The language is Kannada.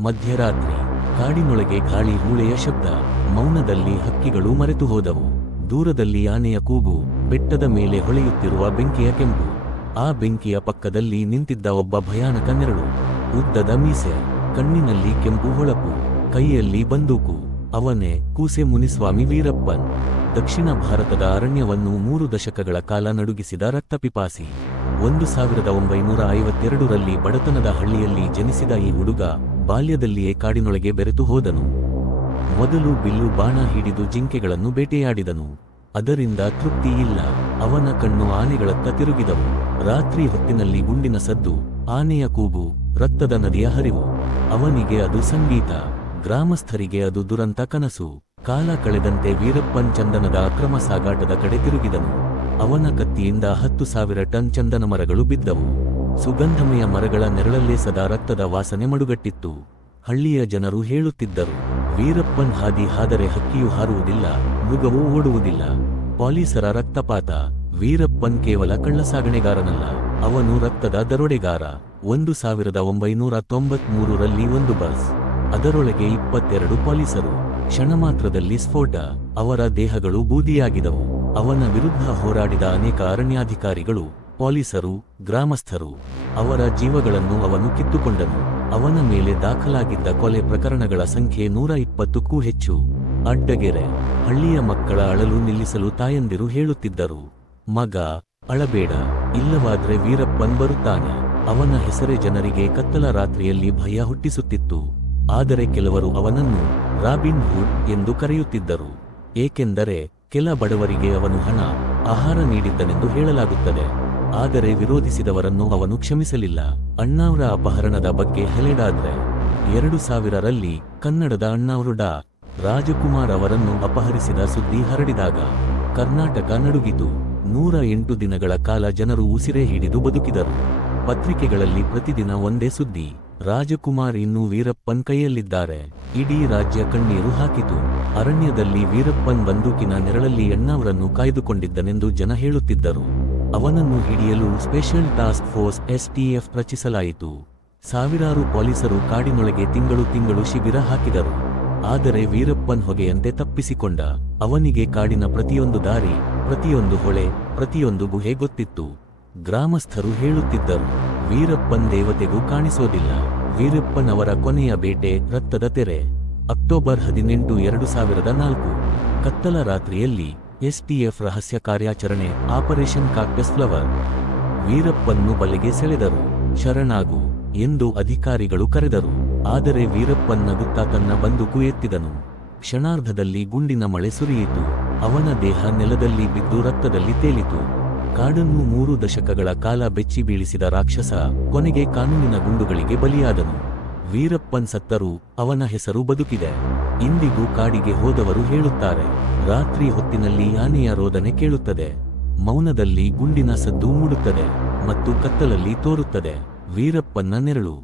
ಮಧ್ಯರಾತ್ರಿ ಕಾಡಿನೊಳಗೆ ಗಾಳಿ ಮೂಳೆಯ ಶಬ್ದ. ಮೌನದಲ್ಲಿ ಹಕ್ಕಿಗಳು ಮರೆತು ಹೋದವು. ದೂರದಲ್ಲಿ ಆನೆಯ ಕೂಗು, ಬೆಟ್ಟದ ಮೇಲೆ ಹೊಳೆಯುತ್ತಿರುವ ಬೆಂಕಿಯ ಕೆಂಪು. ಆ ಬೆಂಕಿಯ ಪಕ್ಕದಲ್ಲಿ ನಿಂತಿದ್ದ ಒಬ್ಬ ಭಯಾನಕ ನೆರಳು. ಉದ್ದದ ಮೀಸೆ, ಕಣ್ಣಿನಲ್ಲಿ ಕೆಂಪು ಹೊಳಪು, ಕೈಯಲ್ಲಿ ಬಂದೂಕು. ಅವನೇ ಕೂಸೆ ಮುನಿಸ್ವಾಮಿ ವೀರಪ್ಪನ್. ದಕ್ಷಿಣ ಭಾರತದ ಅರಣ್ಯವನ್ನು ಮೂರು ದಶಕಗಳ ಕಾಲ ನಡುಗಿಸಿದ ರಕ್ತಪಿಪಾಸಿ. ಒಂದು ಸಾವಿರದ ಒಂಬೈನೂರ ಐವತ್ತೆರಡರಲ್ಲಿ ಬಡತನದ ಹಳ್ಳಿಯಲ್ಲಿ ಜನಿಸಿದ ಈ ಹುಡುಗ ಬಾಲ್ಯದಲ್ಲಿಯೇ ಕಾಡಿನೊಳಗೆ ಬೆರೆತು ಹೋದನು. ಮೊದಲು ಬಿಲ್ಲು ಬಾಣ ಹಿಡಿದು ಜಿಂಕೆಗಳನ್ನು ಬೇಟೆಯಾಡಿದನು. ಅದರಿಂದ ತೃಪ್ತಿ ಇಲ್ಲ. ಅವನ ಕಣ್ಣು ಆನೆಗಳತ್ತ ತಿರುಗಿದವು. ರಾತ್ರಿ ಹೊತ್ತಿನಲ್ಲಿ ಗುಂಡಿನ ಸದ್ದು, ಆನೆಯ ಕೂಗು, ರಕ್ತದ ನದಿಯ ಹರಿವು. ಅವನಿಗೆ ಅದು ಸಂಗೀತ, ಗ್ರಾಮಸ್ಥರಿಗೆ ಅದು ದುರಂತ ಕನಸು. ಕಾಲ ಕಳೆದಂತೆ ವೀರಪ್ಪನ್ ಚಂದನದ ಅಕ್ರಮ ಸಾಗಾಟದ ಕಡೆ ತಿರುಗಿದನು. ಅವನ ಕತ್ತಿಯಿಂದ ಹತ್ತು ಸಾವಿರ ಟನ್ ಚಂದನ ಮರಗಳು ಬಿದ್ದವು. ಸುಗಂಧಮಯ ಮರಗಳ ನೆರಳಲ್ಲೇ ಸದಾ ರಕ್ತದ ವಾಸನೆ ಮಡುಗಟ್ಟಿತ್ತು. ಹಳ್ಳಿಯ ಜನರು ಹೇಳುತ್ತಿದ್ದರು, ವೀರಪ್ಪನ್ ಹಾದಿ ಹಾದರೆ ಹಕ್ಕಿಯು ಹಾರುವುದಿಲ್ಲ, ಮೃಗವೂ ಓಡುವುದಿಲ್ಲ. ಪೊಲೀಸರ ರಕ್ತಪಾತ, ವೀರಪ್ಪನ್ ಕೇವಲ ಕಳ್ಳಸಾಗಣೆಗಾರನಲ್ಲ, ಅವನು ರಕ್ತದ ದರೋಡೆಗಾರ. ಒಂದು ಸಾವಿರದ ಒಂಬೈನೂರ ತೊಂಬತ್ಮೂರರಲ್ಲಿ ಒಂದು ಬಸ್, ಅದರೊಳಗೆ ಇಪ್ಪತ್ತೆರಡು ಪೊಲೀಸರು. ಕ್ಷಣ ಮಾತ್ರದಲ್ಲಿ ಸ್ಫೋಟ, ಅವರ ದೇಹಗಳು ಬೂದಿಯಾಗಿದವು ಅವನ ವಿರುದ್ಧ ಹೋರಾಡಿದ ಅನೇಕ ಅರಣ್ಯಾಧಿಕಾರಿಗಳು, ಪೊಲೀಸರು, ಗ್ರಾಮಸ್ಥರು, ಅವರ ಜೀವಗಳನ್ನು ಅವನು ಕಿತ್ತುಕೊಂಡನು. ಅವನ ಮೇಲೆ ದಾಖಲಾಗಿದ್ದ ಕೊಲೆ ಪ್ರಕರಣಗಳ ಸಂಖ್ಯೆ ನೂರ ಇಪ್ಪತ್ತಕ್ಕೂ ಹೆಚ್ಚು. ಅಡ್ಡಗೆರೆ, ಹಳ್ಳಿಯ ಮಕ್ಕಳ ಅಳಲು ನಿಲ್ಲಿಸಲು ತಾಯಂದಿರು ಹೇಳುತ್ತಿದ್ದರು. ಮಗ, ಅಳಬೇಡ, ಇಲ್ಲವಾದ್ರೆ ವೀರಪ್ಪನ್ ಬರುತ್ತಾನೆ. ಅವನ ಹೆಸರೇ ಜನರಿಗೆ ಕತ್ತಲ ರಾತ್ರಿಯಲ್ಲಿ ಭಯ ಹುಟ್ಟಿಸುತ್ತಿತ್ತು. ಆದರೆ ಕೆಲವರು ಅವನನ್ನು ರಾಬಿನ್ ಹುಡ್ ಎಂದು ಕರೆಯುತ್ತಿದ್ದರು. ಏಕೆಂದರೆ ಕೆಲ ಬಡವರಿಗೆ ಅವನು ಹಣ, ಆಹಾರ ನೀಡಿದ್ದನೆಂದು ಹೇಳಲಾಗುತ್ತದೆ. ಆದರೆ ವಿರೋಧಿಸಿದವರನ್ನು ಅವನು ಕ್ಷಮಿಸಲಿಲ್ಲ. ಅಣ್ಣಾವ್ರ ಅಪಹರಣದ ಬಗ್ಗೆ ಹೆಲೆಡಾದ್ರೆ, ಎರಡು ಸಾವಿರರಲ್ಲಿ ಕನ್ನಡದ ಅಣ್ಣಾವ್ರು ಡಾ. ರಾಜಕುಮಾರ್ ಅವರನ್ನು ಅಪಹರಿಸಿದ ಸುದ್ದಿ ಹರಡಿದಾಗ ಕರ್ನಾಟಕ ನಡುಗಿತು. ನೂರ ಎಂಟು ದಿನಗಳ ಕಾಲ ಜನರು ಉಸಿರೇ ಹಿಡಿದು ಬದುಕಿದರು. ಪತ್ರಿಕೆಗಳಲ್ಲಿ ಪ್ರತಿದಿನ ಒಂದೇ ಸುದ್ದಿ. ರಾಜಕುಮಾರ್ ಇನ್ನೂ ವೀರಪ್ಪನ್ ಕೈಯಲ್ಲಿದ್ದಾರೆ. ಇಡೀ ರಾಜ್ಯ ಕಣ್ಣೀರು ಹಾಕಿತು. ಅರಣ್ಯದಲ್ಲಿ ವೀರಪ್ಪನ್ ಬಂದೂಕಿನ ನೆರಳಲ್ಲಿ ಅಣ್ಣಾವ್ರನ್ನು ಕಾಯ್ದುಕೊಂಡಿದ್ದನೆಂದು ಜನ ಹೇಳುತ್ತಿದ್ದರು. ಅವನನ್ನು ಹಿಡಿಯಲು ಸ್ಪೆಷಲ್ ಟಾಸ್ಕ್ ಫೋರ್ಸ್ ಎಸ್ಟಿಎಫ್ ರಚಿಸಲಾಯಿತು. ಸಾವಿರಾರು ಪೊಲೀಸರು ಕಾಡಿನೊಳಗೆ ತಿಂಗಳು ತಿಂಗಳು ಶಿಬಿರ ಹಾಕಿದರು. ಆದರೆ ವೀರಪ್ಪನ್ ಹೊಗೆಯಂತೆ ತಪ್ಪಿಸಿಕೊಂಡ. ಅವನಿಗೆ ಕಾಡಿನ ಪ್ರತಿಯೊಂದು ದಾರಿ, ಪ್ರತಿಯೊಂದು ಹೊಳೆ, ಪ್ರತಿಯೊಂದು ಗುಹೆ ಗೊತ್ತಿತ್ತು. ಗ್ರಾಮಸ್ಥರು ಹೇಳುತ್ತಿದ್ದರು, ವೀರಪ್ಪನ್ ದೇವತೆಗೂ ಕಾಣಿಸೋದಿಲ್ಲ. ವೀರಪ್ಪನವರ ಕೊನೆಯ ಬೇಟೆ ರಕ್ತದ ತೆರೆ. ಅಕ್ಟೋಬರ್ ಹದಿನೆಂಟು, ಎರಡು ಸಾವಿರದ ನಾಲ್ಕು. ಕತ್ತಲ ರಾತ್ರಿಯಲ್ಲಿ ಎಸ್ಟಿಎಫ್ ರಹಸ್ಯ ಕಾರ್ಯಾಚರಣೆ ಆಪರೇಷನ್ ಕಾಕ್ಟಸ್ ಫ್ಲವರ್. ವೀರಪ್ಪನ್ನು ಬಲೆಗೆ ಸೆಳೆದರು. ಶರಣಾಗು ಎಂದು ಅಧಿಕಾರಿಗಳು ಕರೆದರು. ಆದರೆ ವೀರಪ್ಪನ್ನ ಗುತ್ತ ತನ್ನ ಬಂದೂಕು ಎತ್ತಿದನು. ಕ್ಷಣಾರ್ಧದಲ್ಲಿ ಗುಂಡಿನ ಮಳೆ ಸುರಿಯಿತು. ಅವನ ದೇಹ ನೆಲದಲ್ಲಿ ಬಿದ್ದು ರಕ್ತದಲ್ಲಿ ತೇಲಿತು. ಕಾಡನ್ನು ಮೂರು ದಶಕಗಳ ಕಾಲ ಬೆಚ್ಚಿ ಬೀಳಿಸಿದ ರಾಕ್ಷಸ ಕೊನೆಗೆ ಕಾನೂನಿನ ಗುಂಡುಗಳಿಗೆ ಬಲಿಯಾದನು. ವೀರಪ್ಪನ್ ಸತ್ತರೂ ಅವನ ಹೆಸರು ಬದುಕಿದೆ. ಇಂದಿಗೂ ಕಾಡಿಗೆ ಹೋದವರು ಹೇಳುತ್ತಾರೆ, ರಾತ್ರಿ ಹೊತ್ತಿನಲ್ಲಿ ಆನೆಯ ರೋದನೆ ಕೇಳುತ್ತದೆ. ಮೌನದಲ್ಲಿ ಗುಂಡಿನ ಸದ್ದು ಮೂಡುತ್ತದೆ ಮತ್ತು ಕತ್ತಲಲ್ಲಿ ತೋರುತ್ತದೆ. ವೀರಪ್ಪನ ನೆರಳು.